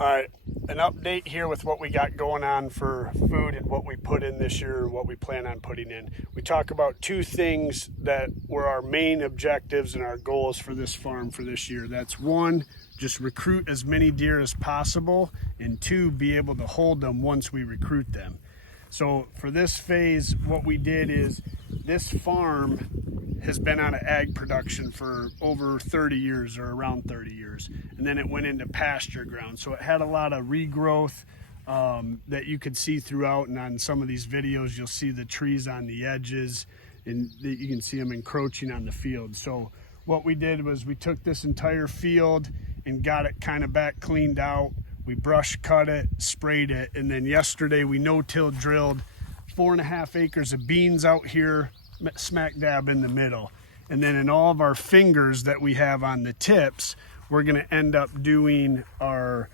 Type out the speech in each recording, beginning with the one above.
All right, an update here with what we got going on for food and what we put in this year and what we plan on putting in. We talk about two things that were our main objectives and our goals for this farm for this year. That's one, just recruit as many deer as possible, and two, be able to hold them once we recruit them. So for this phase, what we did is this farm has been out of ag production for over 30 years or around 30 years. And then it went into pasture ground. So it had a lot of regrowth that you could see throughout. And on some of these videos, you'll see the trees on the edges and you can see them encroaching on the field. So what we did was we took this entire field and got it kind of back cleaned out. We brush cut it, sprayed it. And then yesterday we no-till drilled 4.5 acres of beans out here, smack dab in the middle. And then in all of our fingers that we have on the tips, we're going to end up doing our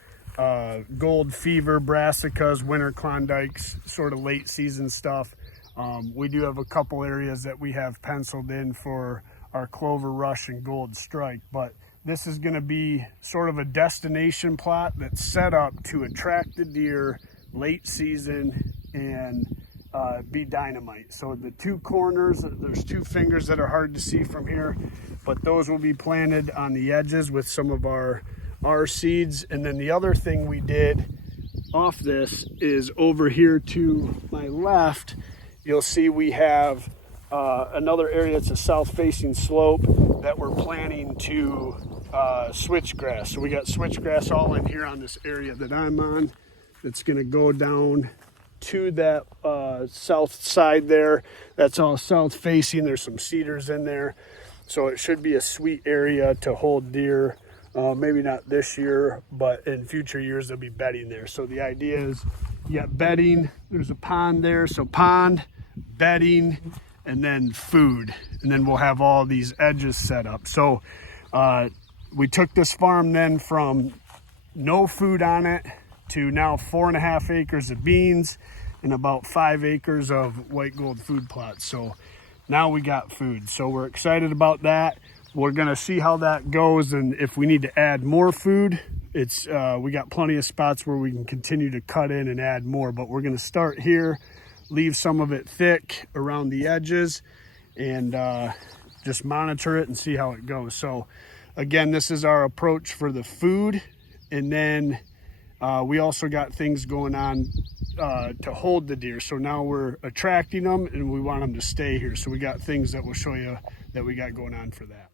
gold fever, brassicas, winter Klondikes, sort of late season stuff. We do have a couple areas that we have penciled in for our clover rush and gold strike, but this is going to be sort of a destination plot that's set up to attract the deer late season and be dynamite. So the two corners, there's two fingers that are hard to see from here, but those will be planted on the edges with some of our seeds. And then the other thing we did off this is over here to my left, you'll see we have another area. It's a south-facing slope that we're planning to switchgrass. So we got switchgrass all in here on this area that I'm on. That's going to go down to that south side there. That's all south facing. There's some cedars in there, so it should be a sweet area to hold deer. Maybe not this year, but in future years there'll be bedding there. So the idea is you got bedding, there's a pond there, so pond, bedding, and then food, and then we'll have all these edges set up. So we took this farm then from no food on it to now 4.5 acres of beans and about 5 acres of white gold food plots. So now we got food. So we're excited about that. We're gonna see how that goes, and if we need to add more food, it's we got plenty of spots where we can continue to cut in and add more, but we're gonna start here, leave some of it thick around the edges, and just monitor it and see how it goes. So again, this is our approach for the food, and then we also got things going on to hold the deer. So now we're attracting them and we want them to stay here. So we got things that we'll show you that we got going on for that.